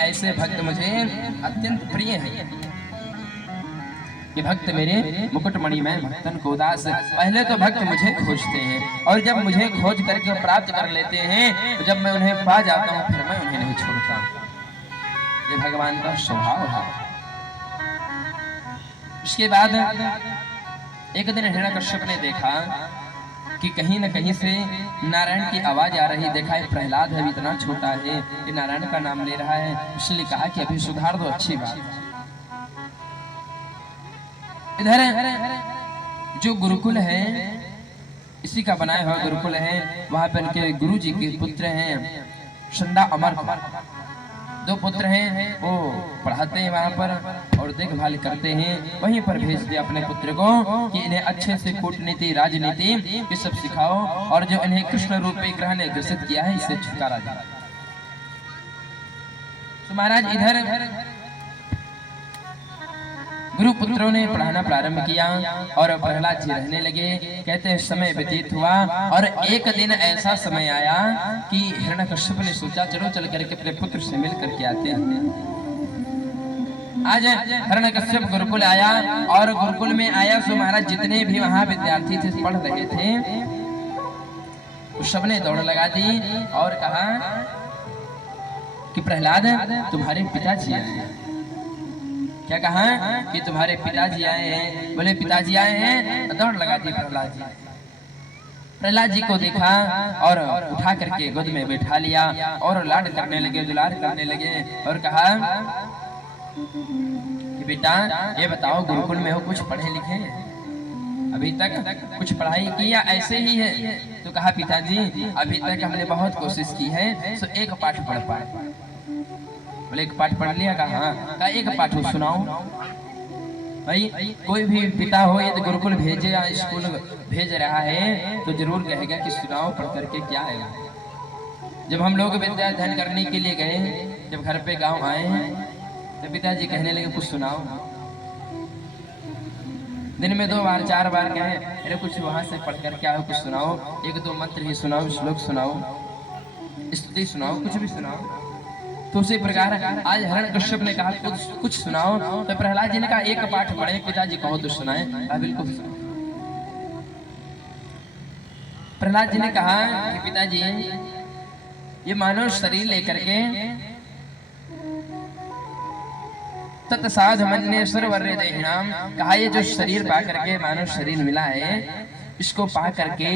ऐसे भक्त मुझे अत्यंत प्रिय हैं कि भक्त मेरे मुकुटमणि में भक्तन को दास। पहले तो भक्त मुझे खोजते हैं और जब मुझे खोज करके प्राप्त कर लेते हैं तो जब मैं उन्हें पा जाता हूँ फिर मैं उन्हें नहीं छोड़ता। ये भगवान का स्वभाव है। उसके बाद एक दिन हिरण्यकश्यप ने देखा कि कहीं न कहीं से नारायण की आवाज आ रही। देखा है प्रहलाद है, इतना छोटा है, ये नारायण का नाम ले रहा है, इसलिए कहा कि अभी सुधार दो, अच्छी बात। इधर जो गुरुकुल है इसी का बनाया हुआ गुरुकुल है, वहां पर इनके गुरु जी के पुत्र हैं संडा अमर, दो पुत्र हैं, वो पढ़ाते हैं वहां पर और देखभाल करते हैं। वहीं पर भेज दिया अपने पुत्र को कि इन्हें अच्छे से कूटनीति राजनीति ये सब सिखाओ और जो इन्हें कृष्ण रूप विग्रह ने ग्रसित किया है इसे छुटकारा दो। तो महाराज इधर गुरु पुत्रों ने पढ़ाना प्रारंभ किया और प्रहलाद जी रहने लगे। कहते हैं समय व्यतीत हुआ और एक दिन ऐसा समय आया कि हिरण्यकश्यप ने सोचा चलो चल करके अपने पुत्र से मिल करके आते हैं। आज हिरण्यकश्यप गुरुकुल आया और गुरुकुल में आया सो महाराज जितने भी वहां विद्यार्थी थे पढ़ रहे थे उस सबने दौड़ लगा दी और कहा कि प्रहलाद तुम्हारे पिताजी आए। क्या कहा कि तुम्हारे पिताजी आए हैं। बोले पिताजी आए हैं। दौड़ लगा दी प्रहलाद जी। प्रहलाद जी को देखा और उठा करके गोद में बैठा लिया और लाड करने लगे, दुलार करने लगे और कहा कि बेटा ये बताओ गुरुकुल में हो कुछ पढ़े लिखे, अभी तक कुछ पढ़ाई की या ऐसे ही है। तो कहा पिताजी अभी तक हमने बहुत कोशिश की है सो एक पाठ पढ़ पाए। बोले एक पाठ पढ़ लिया। कहा हाँ। कहा एक पाठ सुनाओ। भाई कोई भी पिता हो यदि गुरुकुल भेजे या स्कूल भेज रहा है तो जरूर कहेगा कि सुनाओ पढ़ करके क्या आएगा। जब हम लोग विद्या अध्ययन करने के लिए गए, जब घर पे गांव आए हैं तो पिताजी कहने लगे कुछ सुनाओ। दिन में 2 बार 4 बार कहे अरे कुछ वहां से पढ़ कर क्या हो, कुछ सुनाओ, 1-2 मंत्र ही सुनाओ, श्लोक सुनाओ, स्तुति सुनाओ, कुछ भी सुनाओ। तो उसी प्रकार आज हिरण्यकश्यप ने कहा कुछ सुनाओ। तो प्रहलाद जी ने कहा एक पाठ पढ़े। पिताजी कहो तो सुनाए। बिल्कुल। प्रहलाद जी ने कहा कि पिताजी ये मानव शरीर लेकर के तत्साध मन्ये सर्ववर्य देहिनाम, कहा ये जो शरीर पा करके मानव शरीर मिला है इसको पा करके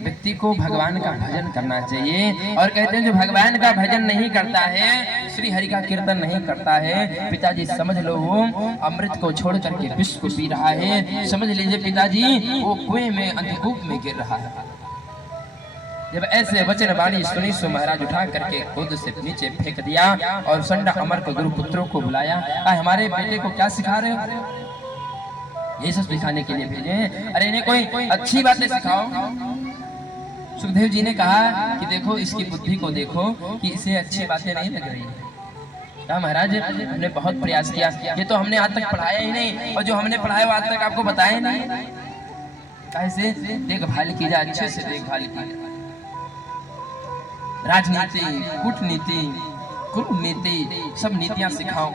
व्यक्ति को भगवान का भजन करना चाहिए। और कहते हैं जो भगवान का भजन नहीं करता है, श्री हरि का कीर्तन नहीं करता है, पिताजी समझ लो वो अमृत को छोड़ करके विष को पी रहा है। समझ लीजिए पिताजी वो कुएं में अंधकूप में गिर रहा है। जब ऐसे वचन वाणी सुनी सो महाराज उठा करके खुद से नीचे फेंक दिया और संडा अमर को गुरु पुत्रों को बुलाया। हमारे बेटे को क्या सिखा रहे हो? ये सब सिखाने के लिए भेजे। अरे इन्हें कोई अच्छी बातें सिखाओ। सुखदेव जी ने कहा कि देखो इसकी बुद्धि को देखो कि इसे अच्छी बातें नहीं लग रही। कहा महाराज हमने बहुत प्रयास किया, ये तो हमने आज तक पढ़ाया ही नहीं और जो हमने पढ़ाया वो आज तक आपको बताया नहीं। कैसे देखभाल की जाए, अच्छे से देखभाल की जाए। राजनीति, कूटनीति, कुनीति सब नीतियां सिखाओ।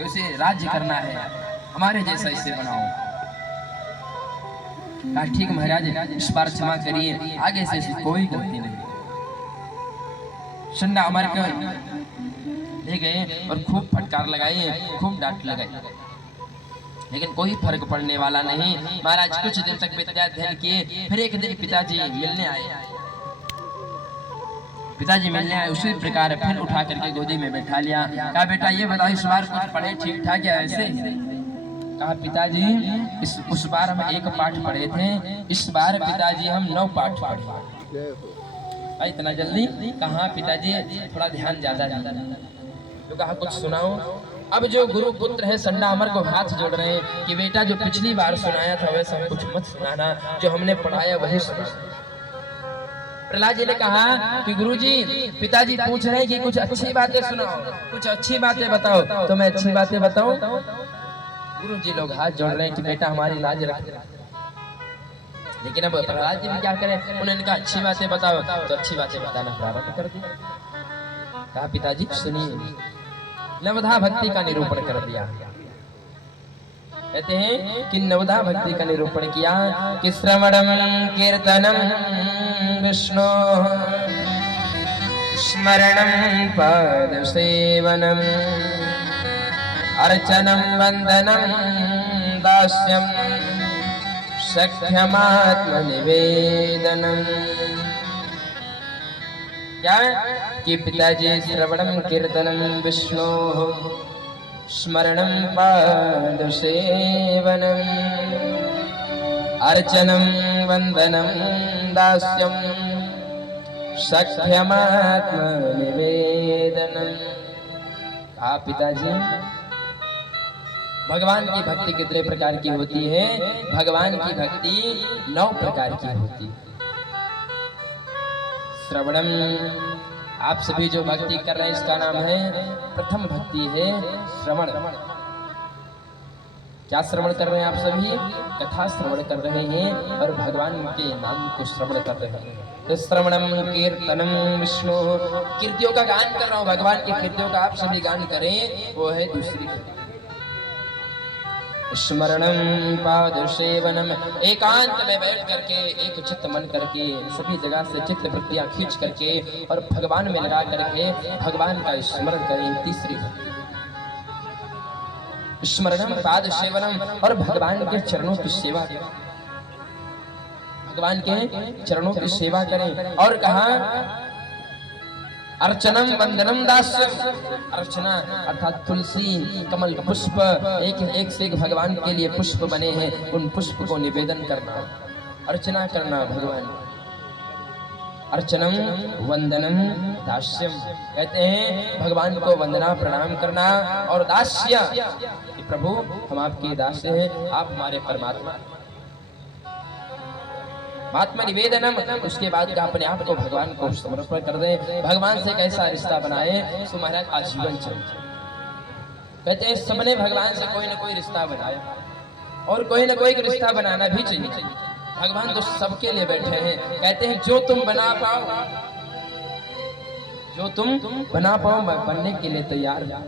उसे राज्य करना है, हमारे जैसा इसे बनाओ। कहा ठीक महाराज इस बार क्षमा करिए, आगे से कोई गलती नहीं। संडा अमर को ले गए और खूब फटकार लगाई, खूब डांट लगाई, लेकिन कोई फर्क पड़ने वाला नहीं। महाराज कुछ दिन तक विद्या अध्ययन किए। फिर एक दिन पिताजी मिलने आए। पिताजी मिलने आए उसी प्रकार फिर उठा करके गोदी में बैठा लिया। कहा बेटा ये बताओ इस बार कुछ पढ़े ठीक ठाक या ऐसे? कहा पिताजी उस बार हम 1 पाठ पढ़े थे, इस बार पिताजी हम 9 पाठ पढ़े। इतना जल्दी? कहा पिताजी थोड़ा ध्यान ज्यादा है। तो कहा कुछ सुनाओ। अब जो गुरु पुत्र है संडा अमर को हाथ जोड़ रहे हैं कि बेटा जो पिछली बार सुनाया था वैसा कुछ मत सुनाना, जो हमने पढ़ाया वही सुना। प्रहलाद जी ने कहा कि गुरुजी पिताजी पूछ रहे हैं कि कुछ अच्छी बातें सुनाओ, कुछ अच्छी बातें बताओ। तो मैं अच्छी बातें बताऊं? गुरुजी लोग हाथ जोड़ रहे हैं कि बेटा हमारी लाज रख। लेकिन अब प्रहलाद जी भी क्या करें, उन्होंने कहा अच्छी बातें बताओ। तो अच्छी बातें बताना प्रारंभ कर दिया। कहा पिताजी सुनिए नवधा भक्ति का निरूपण कर दिया। कहते हैं कि नवधा भक्ति का निरूपण किया कि श्रवणम कीर्तनम विष्णु स्मरणम पद सेवनम अर्चनम वंदनम दास्यम सख्यमात्म निवेदनम। क्या कि पिताजी श्रवणम कीर्तनम विष्णु स्मरणं पादसेवनम् अर्चनं वंदनं दास्यं सख्यमात्मनिवेदनम्। कहा पिताजी भगवान की भक्ति कितने प्रकार की होती है? भगवान की भक्ति 9 प्रकार की होती है। श्रवणम, आप सभी जो भक्ति कर रहे हैं इसका नाम है प्रथम भक्ति है श्रवण। क्या श्रवण कर रहे हैं आप सभी? कथा श्रवण कर रहे हैं और भगवान के नाम को श्रवण कर रहे हैं। तो श्रवणम कीर्तनम विष्णु, कीर्तियों का गान कर रहा हूं, भगवान की कीर्तियों का आप सभी गान करें, वो है दूसरी। स्मरणम पाद सेवनम, एकांत में बैठ करके एक चित्त मन करके सभी जगह से चित्त वृत्तियां खींच करके और भगवान में लगा करके भगवान का स्मरण करें। तीसरी स्मरणम पाद सेवनम, और भगवान के चरणों की सेवा करें, भगवान के चरणों की सेवा करें। और कहा अर्चनम वंदनम दास्यम, अर्चना अर्थात तुलसी कमल पुष्प एक से एक भगवान के लिए पुष्प बने हैं, उन पुष्प को निवेदन करना, अर्चना करना भगवान। अर्चनम वंदनम दास्यम, कहते हैं भगवान को वंदना प्रणाम करना और दास्य, कि प्रभु हम आपके दास हैं, आप हमारे परमात्मा। आत्मा निवेदनम, उसके बाद का अपने आप को भगवान को समर्पण कर दें, भगवान से कैसा रिश्ता बनाए सो महाराज आजीवन चले। कहते हैं सबने भगवान से कोई ना कोई रिश्ता बनाया और कोई ना कोई रिश्ता बनाना भी चाहिए। भगवान तो सबके लिए बैठे हैं। कहते हैं जो तुम बना पाओ, जो तुम बना पाओ मैं बनने के लिए तैयार हूं,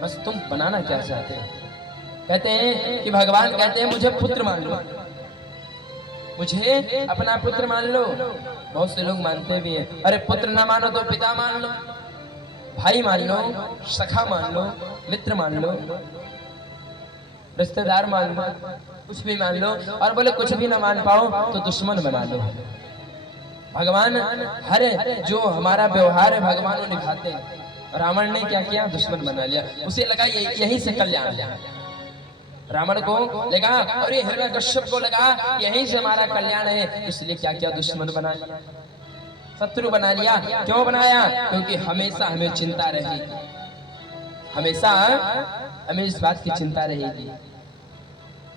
बस तुम बनाना क्या चाहते हो। कहते हैं कि भगवान कहते हैं मुझे पुत्र मान लो, मुझे अपना पुत्र मान लो। बहुत से लोग मानते भी हैं, अरे पुत्र ना मानो तो पिता मान लो, भाई मान लो, सखा मान लो, मित्र मान लो, रिश्तेदार मान लो, कुछ भी मान लो। और बोले कुछ भी ना मान पाओ तो दुश्मन बना लो। भगवान हर जो हमारा व्यवहार है भगवान वो निभाते हैं। रावण ने क्या किया? दुश्मन बना लिया, उसे लगा यहीं से कल्याण। रावण को लगा और ये हिरण्यकश्यप को लगा यहीं से हमारा कल्याण है, इसलिए क्या किया? दुश्मन बना लिया, शत्रु बना लिया। क्यों बनाया? क्योंकि हमेशा हमें चिंता रहेगी, हमेशा हमें इस बात की चिंता रहेगी।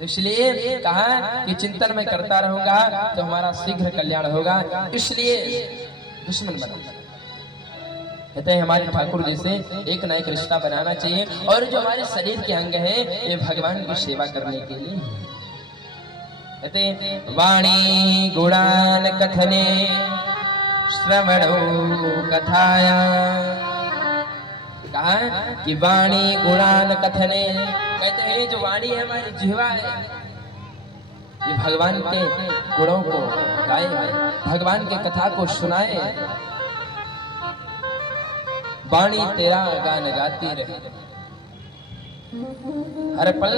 इसलिए कहा कि चिंतन में करता रहूंगा तो हमारा शीघ्र कल्याण होगा, इसलिए दुश्मन बना। कहते हैं हमारे ठाकुर जी से एक ना एक रिश्ता बनाना चाहिए। और जो हमारे शरीर के अंग हैं ये भगवान की सेवा करने के लिए। कहते हैं वाणी गुणान कथने श्रवणो कथाया, कहा कि वाणी गुणान कथने, कहते हैं जो वाणी है हमारी जिह्वा है, ये भगवान के गुणों को गाए, भगवान के कथा को सुनाए। वाणी तेरा गान गाती रहे, हर पल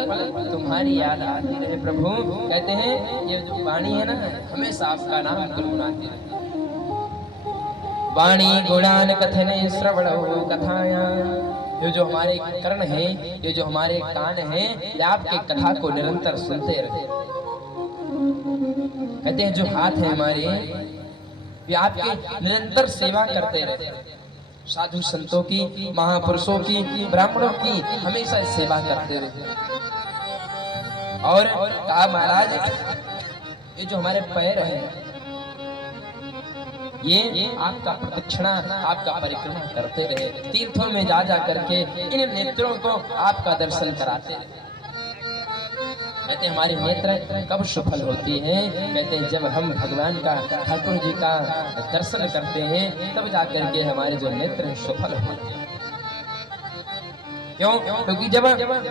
तुम्हारी याद आती रहे प्रभु। कहते हैं ये जो वाणी है ना हमेशा आपका नाम गुनगुनाती रहे। वाणी गुणान कथने श्रवण कथाया, ये जो हमारे कर्ण है, ये जो हमारे कान है, ये आपके कथा को निरंतर सुनते रहे। कहते हैं जो हाथ है हमारे ये आपके निरंतर सेवा करते रहे, साधु संतों की, महापुरुषों की, ब्राह्मणों की हमेशा सेवा करते रहे। और कहा महाराज ये जो हमारे पैर हैं ये आपका प्रदक्षिणा, आपका परिक्रमा करते रहे, तीर्थों में जा जा करके इन नेत्रों को आपका दर्शन कराते रहे। कहते हैं हमारे नेत्र कब सफल होती हैं? कहते हैं जब हम भगवान का, ठाकुर जी का दर्शन करते हैं तब जाकर के हमारे जो नेत्र सफल होते हैं। क्यों? क्योंकि जब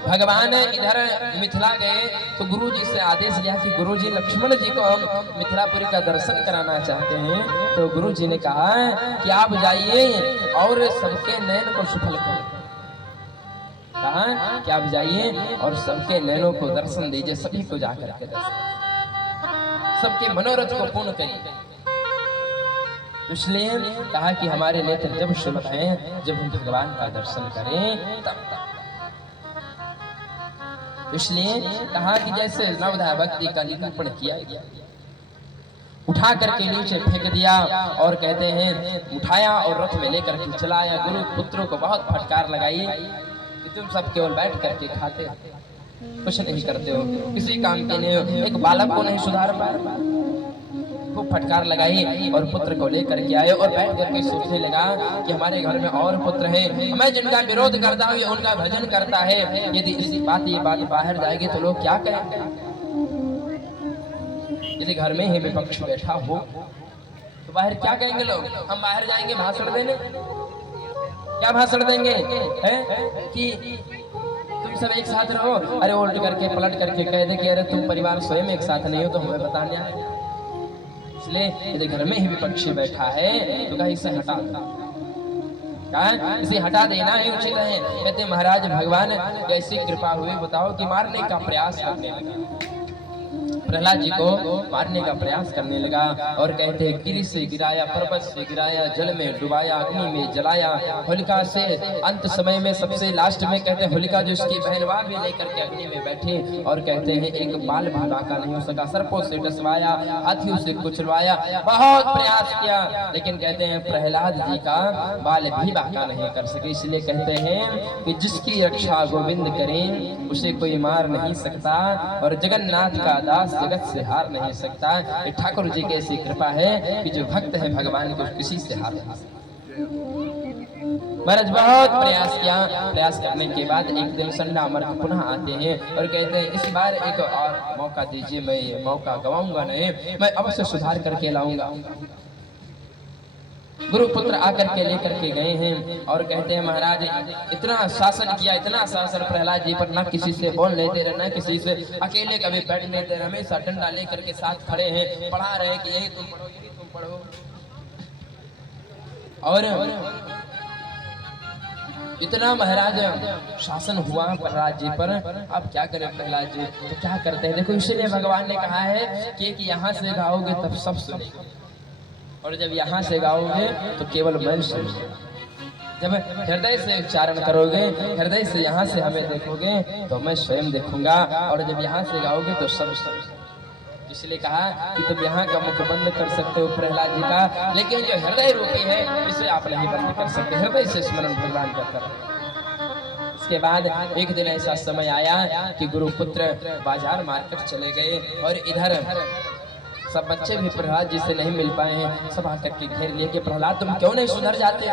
भगवान इधर मिथिला गए तो गुरु जी से आदेश लिया कि गुरु जी लक्ष्मण जी को हम मिथिलापुरी का दर्शन कराना चाहते हैं। तो गुरु जी ने कहा कि आप जाइए और सबके नयन को सफल करें। कहा कि आप जाइए और सबके नयनों को दर्शन दीजिए, सभी को जाकर के दर्शन, सबके मनोरथ को पूर्ण करिए। इसलिए कहा कि हमारे नेत्र जब शुभ हैं, जब हम भगवान का दर्शन करें तब। इसलिए कहा कि जैसे नवधा भक्ति का निरूपण किया गया, उठा करके नीचे फेंक दिया और कहते हैं उठाया और रथ में लेकर के चलाया। गुरु पुत्रों को बहुत फटकार लगाई कि तुम सब केवल बैठ करके खाते हो, कुछ नहीं करते हो, किसी काम के नहीं हो, एक बालक को नहीं सुधार पा रहे। खूब फटकार लगाई और पुत्र को लेकर के आए और बैठ करके सोचने लगा कि हमारे घर में और पुत्र हैं, मैं जिनका विरोध करता हूँ उनका भजन करता है, यदि इसी ये बात बाहर जाएगी तो लोग क्या कहेंगे? यदि घर में ही विपक्ष बैठा हो तो बाहर क्या कहेंगे लोग? हम बाहर जाएंगे भाषण देने, क्या भाषण देंगे है कि तुम सब एक साथ रहो, अरे उल्ट करके पलट करके कह दे कि अरे तुम परिवार स्वयं एक साथ नहीं हो तो हमें बताने आए। इसलिए यदि घर में ही विपक्षी बैठा है तो कहा इसे हटा दो, इसे हटा देना ही उचित है। कहते महाराज भगवान कैसी कृपा हुई बताओ कि मारने का प्रयास करने लगा, प्रहलाद जी को मारने का प्रयास करने लगा और कहते गिरी से गिराया, पर्वत से गिराया, जल में डुबाया, अग्नि में जलाया, होलिका से अंत समय में सबसे लास्ट में कहते हैं होलिका जो उसकी बहन वह भी लेकर के अग्नि में बैठे और कहते हैं एक बाल भी बाका नहीं हो सका, सर्पों से डसवाया, हाथियों से कुचलवाया, बहुत प्रयास किया, लेकिन कहते हैं प्रहलाद जी का बाल भी बाका नहीं कर सके। इसलिए कहते हैं कि जिसकी रक्षा गोविंद करें उसे कोई मार नहीं सकता और जगन्नाथ का दास जगत से हार नहीं सकता। ठाकुर जी की ऐसी कृपा है कि जो भक्त है भगवान को किसी से हार नहीं सकता। महाराज बहुत प्रयास किया, प्रयास करने के बाद एक दिन संडामर्क पुनः आते हैं और कहते हैं इस बार एक और मौका दीजिए, मैं ये मौका गवाऊंगा नहीं, मैं अवश्य सुधार करके लाऊंगा। गुरु पुत्र आकर के लेकर के गए हैं और कहते हैं महाराज इतना शासन किया, इतना शासन प्रहलाद जी पर, ना किसी से बोल लेते रहे, ना किसी से अकेले कभी बैठ लेते रहे, हमेशा डंडा लेकर के साथ खड़े हैं, पढ़ा रहे हैं कि यही तुम पढ़ो, यही तुम पढ़ो। और इतना महाराज शासन हुआ प्रहलाद जी पर। अब क्या करें प्रहलाद जी, तो क्या करते हैं? देखो इसलिए भगवान ने कहा है कि यहाँ से गाओगे तब सब सुनेंगे और जब यहाँ से गाओगे तो केवल मैं सुनूंगा। जब हृदय से उच्चारण करोगे, हृदय से यहाँ से हमें देखोगे तो मैं स्वयं देखूंगा और जब यहाँ से गाओगे तो सब सुनेंगे। इसलिए कहा कि तुम यहाँ का मुख बंद कर सकते हो प्रहलाद जी का, लेकिन जो हृदय रूपी है इसे आप नहीं बंद कर सकते। हृदय से स्मरण भगवान का करो। इसके बाद एक दिन ऐसा समय आया कि गुरु पुत्र बाजार मार्केट चले गए और इधर सब बच्चे भी प्रहलाद जी से नहीं मिल पाए हैं। सब आकर के घेर लिए कि प्रहलाद तुम क्यों नहीं सुधर जाते?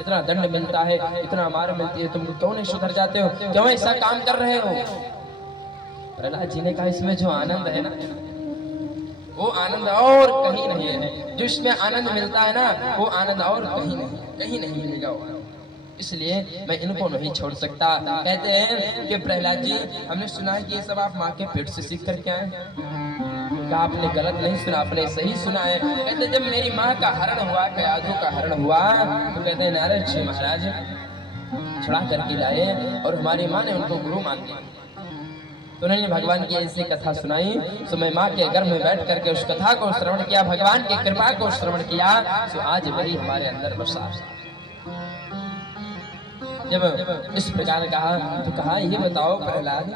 इतना दंड मिलता है, इतना मार मिलती है, तुम क्यों नहीं सुधर जाते हो? क्यों ऐसा काम कर रहे हो? प्रहलाद जी ने कहा इसमें जो आनंद है ना वो आनंद और कहीं नहीं है, जो इसमें आनंद मिलता है ना वो आनंद और कहीं नहीं मिलेगा। इसलिए मैं इनको नहीं छोड़ सकता। कहते हैं कि प्रहलाद जी हमने सुना है कि ये सब आप माँ के पेट से सीख करके आए। आपने गलत नहीं सुना, आपने सही सुना है। कहते जब मेरी माँ का हरण हुआ, कयाधु का हरण हुआ, तो कहते हैं नारद जी महाराज छुड़ा करके लाए और हमारी माँ ने उनको गुरु मान लिया। तो उन्होंने भगवान की ऐसी कथा सुनाई, तो मैं माँ के गर्भ में बैठ करके उस कथा को श्रवण किया, भगवान की कृपा को श्रवण किया, तो आज वही हमारे अंदर बसा। जब इस प्रकार कहा तो कहा ये बताओ प्रहलाद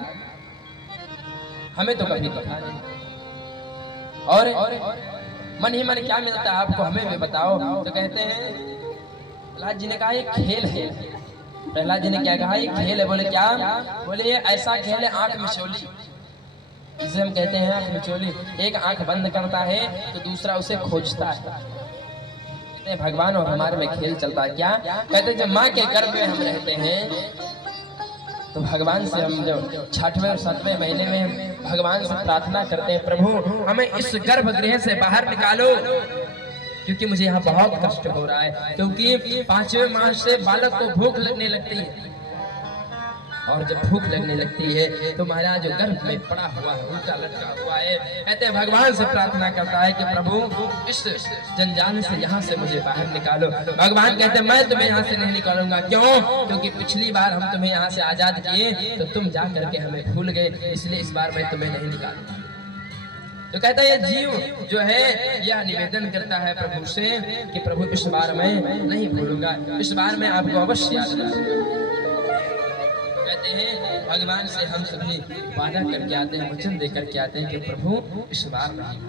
हमें तो कभी पता नहीं और मन ही मन क्या मिलता है आपको, हमें भी बताओ। तो कहते हैं प्रहलाद जी ने कहा ये खेल है। प्रहलाद जी ने क्या कहा ये खेल है। बोले क्या? बोले ये ऐसा खेल है आंख मिचोली, जिसे हम कहते हैं आंख मिचोली। एक आंख बंद करता है तो दूसरा उसे खोजता है। भगवान और हमारे में खेल चलता है। क्या कहते हैं? जब माँ के गर्भ में हम रहते हैं तो भगवान से हम जब 6वें और 7वें महीने में भगवान से प्रार्थना करते हैं प्रभु हमें इस गर्भगृह से बाहर निकालो, क्योंकि मुझे यहाँ बहुत कष्ट हो रहा है। क्योंकि 5वें माह से बालक को भूख लगने लगती है, और जब भूख लगने लगती है तो महाराज गर्भ में पड़ा हुआ है, उल्टा लटका हुआ है, कहते हैं भगवान से प्रार्थना करता है कि प्रभु इस जंजाल से यहाँ से मुझे बाहर निकालो। भगवान कहते हैं मैं तुम्हें यहाँ से नहीं निकालूंगा। क्यों? क्योंकि पिछली बार हम तुम्हें यहाँ से आजाद किए तो तुम जा करके हमें भूल गए, इसलिए इस बार मैं तुम्हें नहीं निकालूंगा। तो कहता है ये जीव जो है यह निवेदन करता है प्रभु से कि प्रभु इस बार मैं नहीं भूलूंगा, इस बार मैं आपको अवश्य याद रखूंगा। कहते हैं भगवान से हम सभी वादा करके आते हैं, वचन दे करके आते हैं कि प्रभु इस बार नहीं।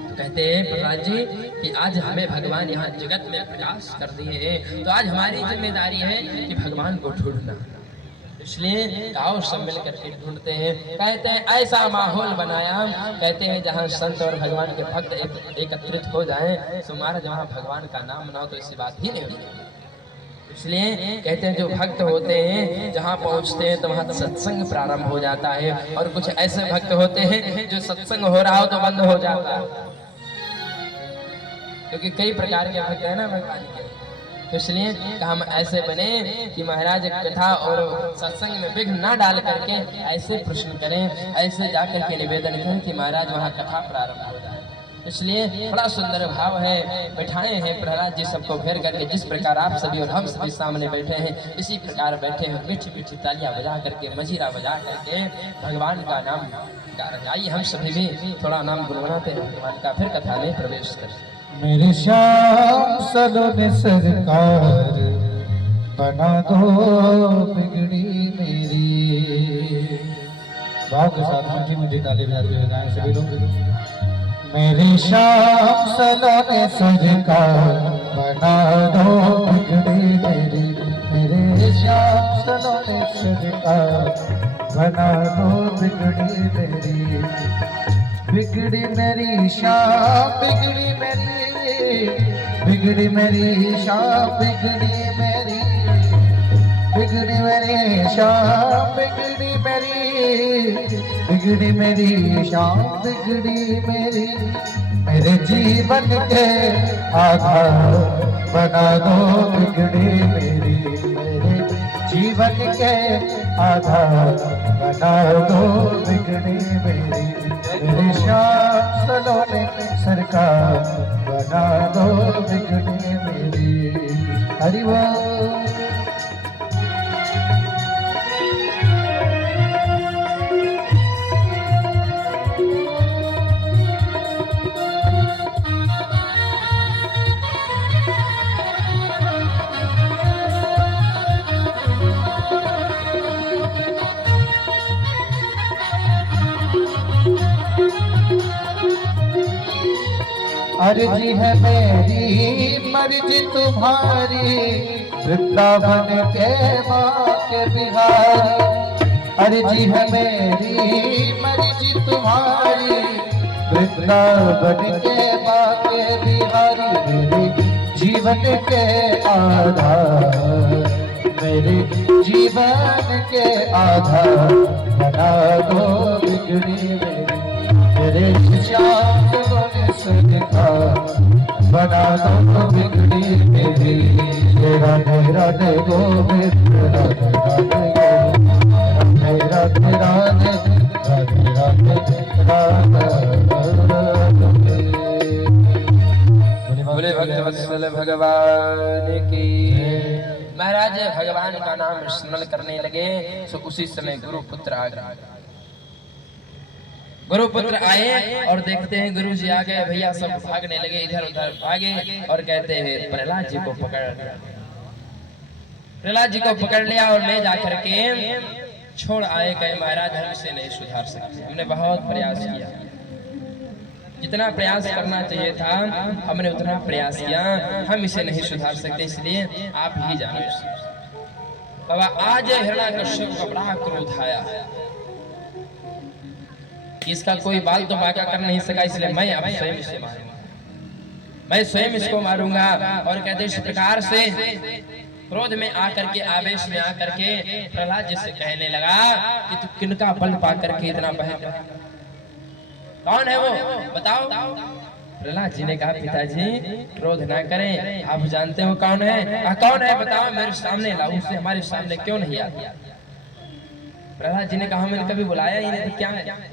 तो कहते हैं प्रहलाद जी कि आज हमें भगवान यहाँ जगत में प्रकाश कर दिए हैं, तो आज हमारी जिम्मेदारी है कि भगवान को ढूंढना। इसलिए आओ सब मिल करके ढूंढते हैं। कहते हैं ऐसा माहौल बनाया, कहते हैं जहाँ संत और भगवान के भक्त एकत्रित हो जाएं, तो महाराज वहाँ भगवान का नाम ना हो तो ऐसी बात ही नहीं होती। इसलिए कहते हैं जो भक्त होते हैं जहाँ पहुँचते हैं तो वहाँ सत्संग प्रारंभ हो जाता है, और कुछ ऐसे भक्त होते हैं जो सत्संग हो रहा हो तो बंद हो जाता है, क्योंकि कई प्रकार के भक्त है ना भगवान के। तो इसलिए हम ऐसे बने कि महाराज कथा और सत्संग में विघ्न ना डाल करके ऐसे प्रश्न करें, ऐसे जाकर के निवेदन करें कि महाराज वहाँ कथा प्रारंभ हो जाए। इसलिए बड़ा सुंदर भाव है, बैठाए हैं प्रहलाद जी सबको घेर करके, जिस प्रकार आप सभी और हम सभी सामने बैठे हैं इसी प्रकार बैठे हैं, मीठी मीठी तालियां बजा करके मजीरा बजा करके भगवान का नाम गा रहे हैं। आइए हम सभी भी थोड़ा नाम गुनगुनाते हैं भगवान का, फिर कथा में प्रवेश करें। मेरे श्याम सलोने सरकार बना दो बिगड़ी मेरी। भाव के साथ मीठी मीठी ताली बजाते हुए गाएं सभी लोग। मेरे श्याम सलोने सरकार बना दो बिगड़ी मेरी, मेरे श्याम सलोने सरकार बना दो बिगड़ी मेरी। बिगड़ी मेरी शाम बिगड़ी मेरी, बिगड़ी मेरी शाम बिगड़ी मेरी, बिगड़ी मेरी शाम बिगड़ी मेरी, बिगड़ी मेरी शाम बिगड़ी मेरी। मेरे जीवन के आधार बना दो बिगड़ी मेरी, मेरे जीवन के आधार बना दो बिगड़ी मेरी। मेरे श्याम सलोने सरकार बना दो बिगड़ी मेरी। हरि बोल। अर्जी है मेरी मर्जी तुम्हारी, वृंदावन के माँ के बिहारी। अर्जी है मेरी मर्जी तुम्हारी, वृंदावन के माँ के बिहारी। मेरे जीवन के आधार, मेरे जीवन के आधार बना दो बिगड़ी मेरी। मेरे श्याम बना दो बिगड़ी मेरी। राधे राधे गोविंद राधे राधे गोविंद राधे राधे राधे राधे। बोले भक्तवत्सल भगवान की। महाराज भगवान का नाम स्मरण करने लगे तो उसी समय गुरु पुत्र आ गए। गुरु पुत्र आए और देखते हैं गुरु जी आ गए, भैया सब भागने लगे, इधर उधर भागे और कहते हैं प्रहलाद जी को पकड़ लिया। प्रहलाद जी को पकड़ लिया और ले जाकर के छोड़ आए, कहे महाराज हम इसे नहीं सुधार सकते, हमने बहुत प्रयास किया, जितना प्रयास करना चाहिए था हमने उतना प्रयास किया, हम इसे नहीं सुधार सकते, इसलिए आप ही जानो। बाबा आज हिरण्याकश्यप का बड़ा क्रोध आया, इसका कोई बाल तो बाका कर नहीं सका, इसलिए मैं अब स्वयं इसे मारूंगा, मैं स्वयं इसको मारूंगा। और कहते इस प्रकार से क्रोध में आकर के, आवेश में आकर के प्रहलाद जी से कहने लगा कि तू किनका बल पा करके इतना बहक, कौन है वो बताओ। प्रहलाद जी ने कहा पिताजी क्रोध ना करें, आप जानते हो कौन है? कौन है बताओ, मेरे सामने लाओ, उसे हमारे सामने क्यों नहीं आता? प्रहलाद जी ने कहा मैंने कभी बुलाया ही नहीं, तो क्या है?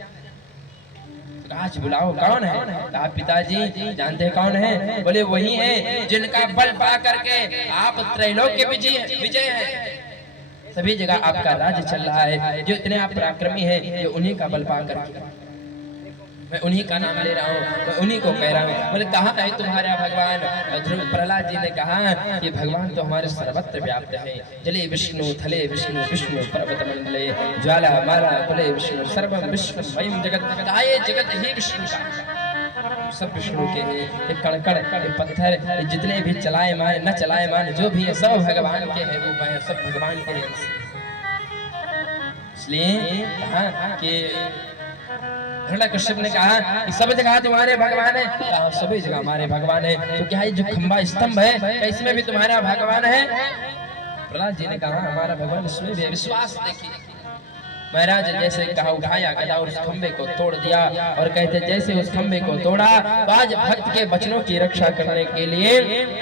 आज बुलाओ, कौन है? कहा पिताजी जानते हैं कौन है? बोले वही है जिनका बल पा करके आप त्रैलोक्य विजय है, सभी जगह आपका राज्य चल रहा है, जो इतने आप पराक्रमी है, ये उन्हीं का बल पा करके, मैं उन्हीं का नाम ले रहा हूँ, मैं उन्हीं को कह रहा हूँ। बोले कहाँ है तुम्हारा भगवान? ध्रुव प्रहलाद जी ने कहा कि भगवान तो हमारे सर्वत्र व्याप्त है, जले विष्णु थले विष्णु विष्णु पर्वत मंडले ज्वाला माला कुले विष्णु सर्वम विष्णु स्वयं जगत, गाये जगत ही विष्णु का, सब विष्णु के हैं। ये कड़कड़ ये पत्थर ये जितने भी चलायमान न चलायमान जो भी है सब भगवान के हैं, रूप है सब भगवान के हैं। इसलिए कहा कि कश्यप ने कहा कि सब जगह तुम्हारे भगवान है, कहा सभी जगह हमारे भगवान है, तो क्या ये जो खंबा स्तंभ है इसमें भी तुम्हारा भगवान है? प्रहलाद जी ने कहा हमारा भगवान इसमें भी। विश्वास देखिए महाराज जैसे कहा उठाया गदा और उस खंबे को तोड़ दिया, और कहते जैसे उस खंबे को तोड़ा तो आज भक्त के वचनों की रक्षा करने के लिए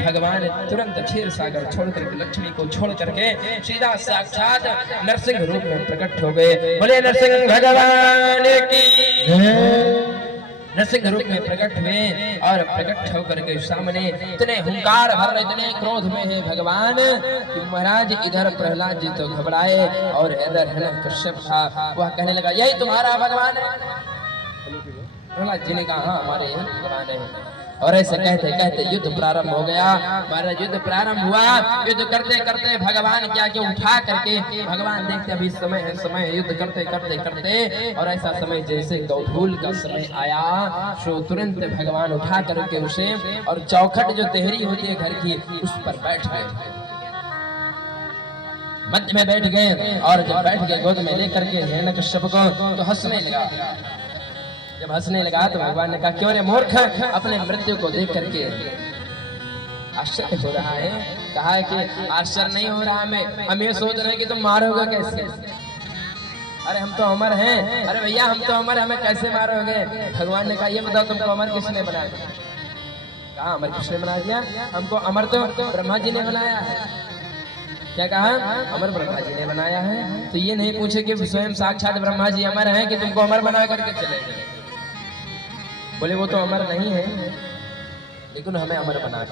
भगवान तुरंत क्षीर सागर छोड़ करके लक्ष्मी को छोड़ करके सीधा साक्षात नरसिंह रूप में प्रकट हो गए। बोले नरसिंह भगवान की। नरसिंह रूप में प्रकट हुए और प्रकट होकर के सामने इतने हुंकार भर इतने क्रोध में है भगवान कि महाराज इधर प्रहलाद जी तो घबराए और इधर हिरण्यकश्यप था, वह कहने लगा यही तुम्हारा भगवान है? प्रहलाद जी ने कहा हाँ हमारे यही भगवान है। और ऐसे कहते कहते युद्ध प्रारंभ हो गया। महाराज युद्ध प्रारंभ हुआ, युद्ध करते करते भगवान क्या क्या उठा करके भगवान देखते अभी समय है, समय युद्ध करते करते करते, और ऐसा समय जैसे गौधूल का समय आया सो तुरंत भगवान उठा करके उसे और चौखट जो तेहरी होती है घर की उस पर बैठ गए, मध्य में बैठ गए, और जब बैठ गए गोद में लेकर के हिरण्यकश्यप को तो हंसने लगा। जब हंसने लगा तो भगवान ने कहा क्यों रे मूर्ख, अपने मृत्यु को देख करके आश्चर्य हो रहा है? कहा है कि आश्चर्य नहीं हो रहा, हम ये सोच रहे हैं कि तुम मारोगे कैसे? अरे हम तो अमर हैं। अरे भैया हम तो अमर, हमें कैसे मारोगे? भगवान ने कहा ये बताओ तुमको अमर किसने बना दिया? कहा अमर किसने बना दिया? हमको अमर तो ब्रह्मा जी ने बनाया है। क्या कहा? अमर ब्रह्मा जी ने बनाया है। तो ये नहीं पूछे कि स्वयं साक्षात ब्रह्मा जी अमर हैं कि तुमको अमर बना करके चले गए? बोले वो तो अमर नहीं है लेकिन हमें अमर बना।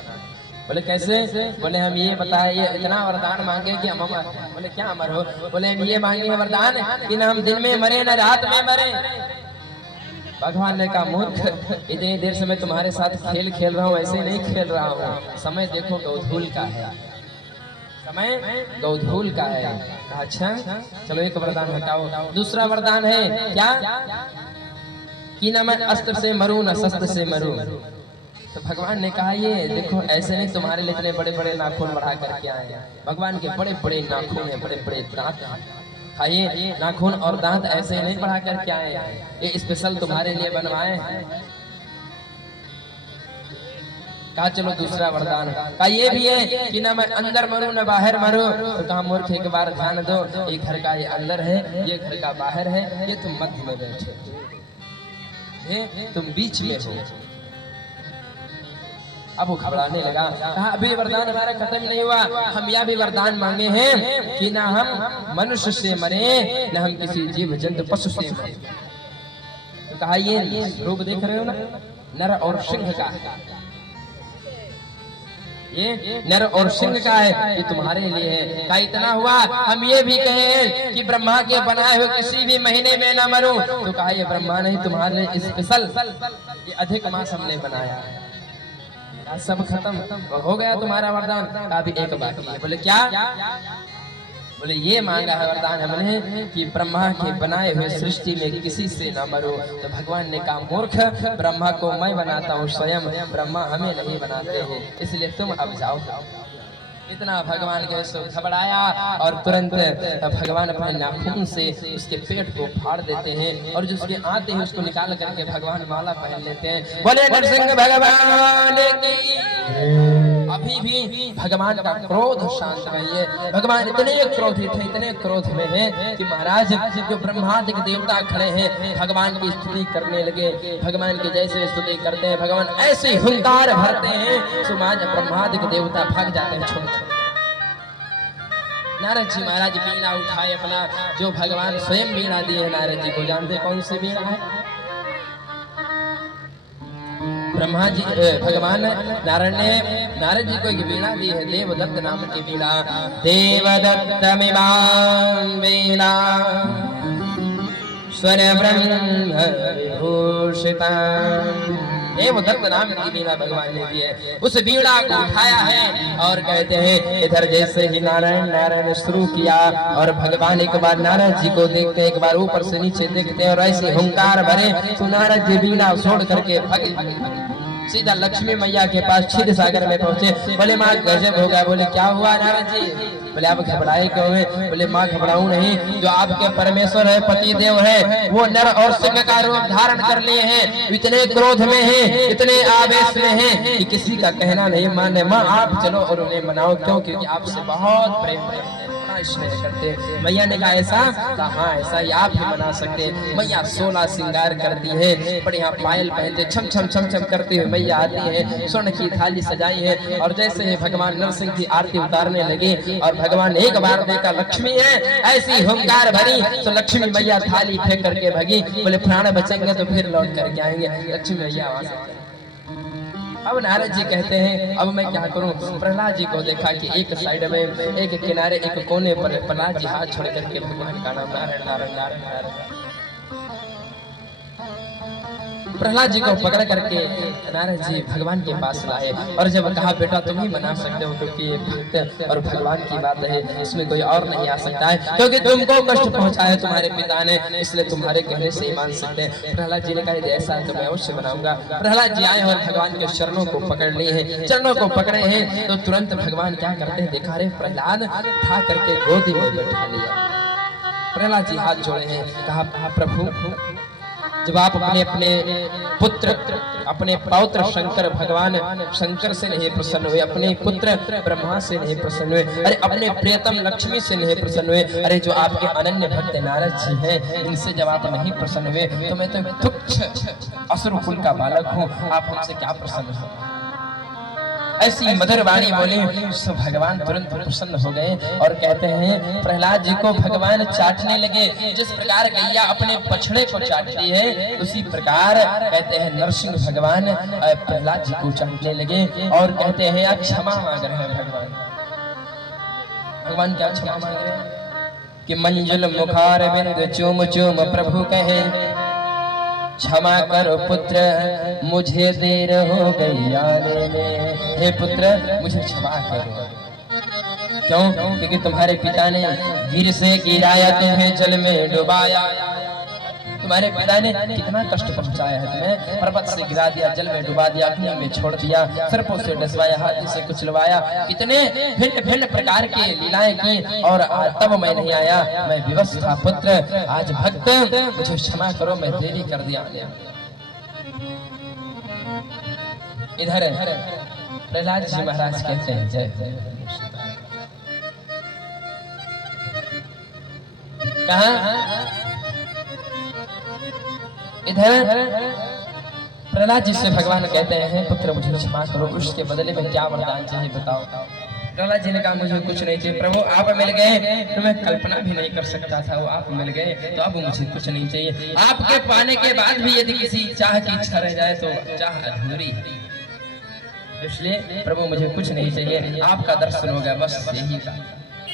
बोले कैसे? बोले हम ये बताए ये इतना वरदान मांगे कि हम अमर। बोले क्या अमर हो? बोले हम ये मांगे वरदान कि न हम दिन में मरे न रात में मरे। भगवान ने कहा मूर्ख, इतनी देर से मैं तुम्हारे साथ खेल खेल रहा हूँ, ऐसे नहीं खेल रहा हूँ। समय देखो गौधूल का है, समय गौधूल का है। अच्छा चलो एक वरदान हटाओ, दूसरा वरदान है क्या कि न मैं अस्त्र से मरूं न शस्त्र से मरूं। तो भगवान ने कहा ये देखो ऐसे नहीं, तुम्हारे लिए इतने बड़े बड़े नाखून बढ़ा करके आए हैं। भगवान के बड़े बड़े नाखून हैं, बड़े बड़े दांत हैं। खाइए नाखून और दांत ऐसे नहीं बढ़ा करके आए हैं, ये स्पेशल तुम्हारे लिए बनवाए हैं। कहा चलो दूसरा वरदान। कहा ये भी है कि ना मैं अंदर मरूं न बाहर मरूं। तो कहा मूर्ख एक बार ध्यान दो, ये घर का ये अंदर है, ये घर का बाहर है, ये तुम मध्य में बैठे, तुम बीच में हो। अब वो घबराने लगा। कहा अभी वरदान हमारा खत्म नहीं हुआ, हम यह भी वरदान मांगे हैं कि ना हम मनुष्य से मरे न हम किसी जीव जंतु पशु से मरे। तो कहा ये रूप देख रहे हो ना, नर और सिंह का, ये नर और सिंह का है, ये तुम्हारे लिए है। का इतना हुआ हम ये भी कहें कि ब्रह्मा के बनाए हुए किसी भी महीने में ना मरूं। तो कहा ये ब्रह्मा नहीं, तुम्हारे लिए स्पेशल ये अधिक मास हमने बनाया। सब खत्म हो गया तुम्हारा वरदान। अभी एक बाकी है। बोले क्या? बोले ये मांगा है वरदान हमने कि ब्रह्मा के बनाए हुए सृष्टि में किसी से ना मरो। तो भगवान ने कहा मूर्ख, ब्रह्मा को मैं बनाता हूँ स्वयं, ब्रह्मा हमें नहीं बनाते हैं, इसलिए तुम अब जाओ। इतना भगवान के सो घबराया और तुरंत भगवान अपने नाखून से उसके पेट को फाड़ देते हैं और जो उसके आते हैं उसको निकाल करके भगवान माला पहन लेते हैं। बोले नरसिंह भगवान की। अभी भी भगवान का क्रोध शांत नहीं है। भगवान इतने क्रोधित हैं, इतने क्रोध में हैं कि महाराज जो ब्रह्मादि देवता खड़े हैं भगवान की स्तुति करने लगे। भगवान की जैसे स्तुति करते हैं भगवान ऐसे हुंकार भरते हैं सुमाज ब्रह्मादि देवता भाग जाते हैं छोड़ छोड़। नारद जी महाराज वीणा उठाए अपना, जो भगवान स्वयं वीणा दिए हैं नारद जी को, जानते कौन सी वीणा है? ब्रह्मा जी भगवान नारद जी को एक वीणा दी है, देवदत्त नाम की वीणा। देवदत्तमिमां वीणा स्वर ब्रह्म विभूषिता। देवदत्त नाम की वीणा भगवान ने दी है। उस वीणा को उठाया है और कहते हैं इधर जैसे ही नारायण शुरू किया और भगवान एक बार नारद जी को देखते हैं, एक बार ऊपर से नीचे देखते हैं और ऐसे हुंकार भरे तो नारद जी वीणा छोड़ करके भगे सीधा लक्ष्मी मैया के पास क्षीर सागर में पहुंचे। बोले माँ गजब हो गया। बोले क्या हुआ नारद जी? बोले आप घबराए क्यों हैं? बोले माँ घबराऊं नहीं, जो आपके परमेश्वर है पति देव है वो नर और सिंह का रूप धारण कर लिए हैं, इतने क्रोध में हैं, इतने आवेश में हैं कि किसी का कहना नहीं माने। माँ आप चलो और उन्हें मनाओ, क्यों? क्योंकि आपसे बहुत प्रेम है, स्नेह करते। मैया ने कहा ऐसा? हाँ ऐसा ही आप ही मना सकते। मैया 16 श्रृंगार करती है, बढ़िया पायल पहनते, छम छम छम छम करते हुए मैया आती है, स्वर्ण की थाली सजाई है और जैसे ही भगवान नरसिंह की आरती उतारने लगे और भगवान एक बार देखा लक्ष्मी है, ऐसी हुंकार भरी तो लक्ष्मी मैया थाली फेंक करके भगी। बोले प्राण बचेंगे तो फिर लौट करके आएंगे। लक्ष्मी मैया आवाज। अब नारद जी कहते हैं अब मैं क्या करूं? प्रहलाद जी को देखा कि एक साइड में, एक किनारे, एक कोने पर प्रहलाद जी हाथ छोड़ करके भगवान का नाम नारायण नारायण नारायण नारायण। प्रहलाद जी को पकड़ करके नारद जी भगवान के पास लाए और जब कहा बेटा तुम ही मना सकते हो क्योंकि ये भक्त और भगवान की बात है, इसमें कोई और नहीं आ सकता है, क्योंकि तुमको कष्ट पहुंचाया तुम्हारे पिता ने, इसलिए तुम्हारे कहने से ही मान सकते हैं। प्रहलाद जी ने कहा ऐसा तो मैं अवश्य बनाऊंगा। प्रहलाद जी आए और भगवान के चरणों को पकड़ लिए हैं। चरणों को पकड़े हैं तो तुरंत भगवान क्या करते हैं देखा रे प्रहलाद उठा करके गोदी में बैठा लिया। प्रहलाद जी हाथ जोड़े हैं, कहा प्रभु जब आप अपने पुत्र अपने पौत्र शंकर भगवान शंकर से नहीं प्रसन्न हुए, अपने पुत्र ब्रह्मा से नहीं प्रसन्न हुए, अरे अपने प्रियतम लक्ष्मी से नहीं प्रसन्न हुए, अरे जो आपके अनन्य भक्त नारद जी हैं इनसे जब आप नहीं प्रसन्न हुए तो मैं तो तुच्छ असुर कुल का बालक हूँ, आप हमसे क्या प्रसन्न हो? ऐसी मधुर वाणी बोली सो भगवान तुरंत प्रसन्न हो गए और कहते हैं प्रहलाद जी को भगवान चाटने लगे। जिस प्रकार गैया अपने बछड़े को चाटती है उसी प्रकार कहते हैं नरसिंह भगवान प्रहलाद जी को चाटने लगे और कहते हैं आज क्षमा मांग रहे हैं भगवान। भगवान क्या क्षमा मांग रहे हैं कि मंजुल मुखार बिंद चूम चूम प्रभु कहे क्षमा करो पुत्र मुझे देर हो गई आने में। हे पुत्र मुझे क्षमा करो। क्यों? क्योंकि तुम्हारे पिता ने गिर से गिराया, तुम्हें जल में डुबाया। तुम्हारे पिता ने कितना कष्ट पहुंचाया है तुम्हें, पर्वत से गिरा दिया, जल में डुबा दिया, अग्नि में छोड़ दिया, सर्पों से डसवाया, हाथी से कुचलवाया, कितने भिन्न भिन्न प्रकार के लीलाएं की और तब मैं नहीं आया, मैं विवश था। पुत्र आज भक्त मुझे क्षमा करो, मैं देरी कर दिया। इधर प्रहलाद जी महाराज कहते हैं जय कहा इधर प्रहलाद जी से भगवान कहते हैं पुत्र मुझे क्षमा करो, उसके बदले में क्या वरदान चाहिए बताओ। प्रहलाद जी ने कहा मुझे कुछ नहीं चाहिए प्रभु, आप मिल गए तो मैं कल्पना भी नहीं कर सकता था, वो आप मिल गए तो अब मुझे कुछ नहीं चाहिए। आपके पाने के बाद भी यदि किसी चाह की इच्छा रह जाए तो चाह अधूरी, इसलिए प्रभु मुझे कुछ नहीं चाहिए, आपका दर्शन हो गया बस यही का।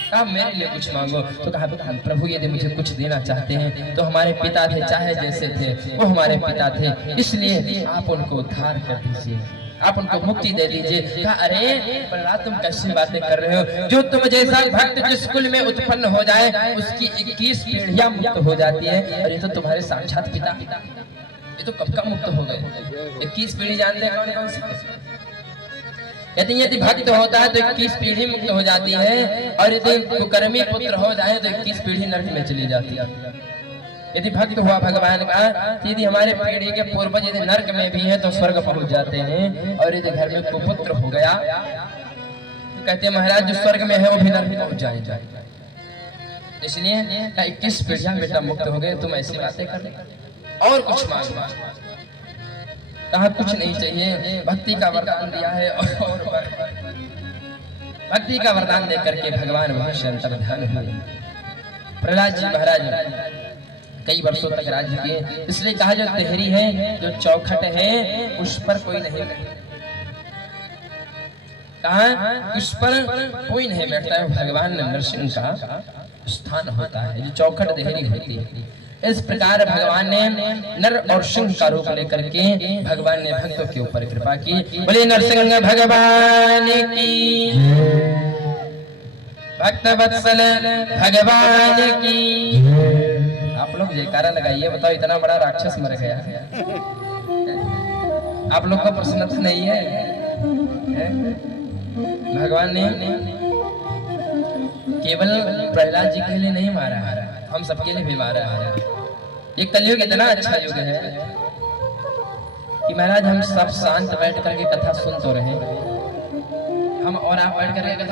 कहा मेरे लिए कुछ मांगो तो कहा प्रभु यदि मुझे कुछ देना चाहते हैं तो हमारे पिता थे, चाहे जैसे थे वो हमारे पिता थे, इसलिए आप उनको उद्धार कर दीजिए, आप उनको मुक्ति दे दीजिए। कहा अरे प्रहलाद तुम कैसी बातें कर रहे हो, जो तुम जैसा भक्त जिस कुल में उत्पन्न हो जाए उसकी 21 पीढ़ियां मुक्त हो जाती है, और ये तो तुम्हारे साक्षात पिता, ये तो कब का मुक्त हो गए। 21 पीढ़ी जानते हैं कौन कौन सी? यदि भक्त होता है तो 21 पीढ़ी मुक्त हो जाती है, और यदि कुकर्मी पुत्र हो जाए तो 21 पीढ़ी नरक में चली जाती है। यदि भक्त हुआ भगवान का तो यदि हमारे पीढ़ी के पूर्वज यदि नरक में भी है तो स्वर्ग पहुंच जाते हैं, और यदि घर में कुपुत्र हो गया कहते हैं महाराज जो स्वर्ग में है वो भी नरक पहुंच जाए। इसलिए 21 पीढ़ियां बेटा मुक्त हो गए, तुम ऐसी बातें कर रहे और कुछ मांगो। कहा कुछ नहीं चाहिए, भक्ति का वरदान दिया है और भक्ति का वरदान दे करके भगवान वहां से अंतर्ध्यान हुए। प्रहलाद जी महाराज कई वर्षों तक राज्य किए, इसलिए कहा जो तेहरी है, जो चौखट है, उस पर कोई नहीं, कहा उस पर कोई नहीं बैठता है, भगवान नरसिंह का स्थान होता है, जो चौखट देहरी होती है। इस प्रकार भगवान ने नर और सिंह का रूप लेकर के भगवान ने भक्तों के ऊपर कृपा की। बोले नरसिंह भगवान की, भक्त वत्सल भगवान की। आप लोग जयकारा लगाइए, बताओ इतना बड़ा राक्षस मर गया, आप लोग को प्रसन्नता नहीं है? भगवान ने केवल प्रहलाद जी के लिए नहीं मारा, हम सबके लिए भी मारा है। ये कलयुग इतना अच्छा युग है कि महाराज हम सब शांत बैठ करके कथा सुन तो रहे, हम और आप बैठ करके कथा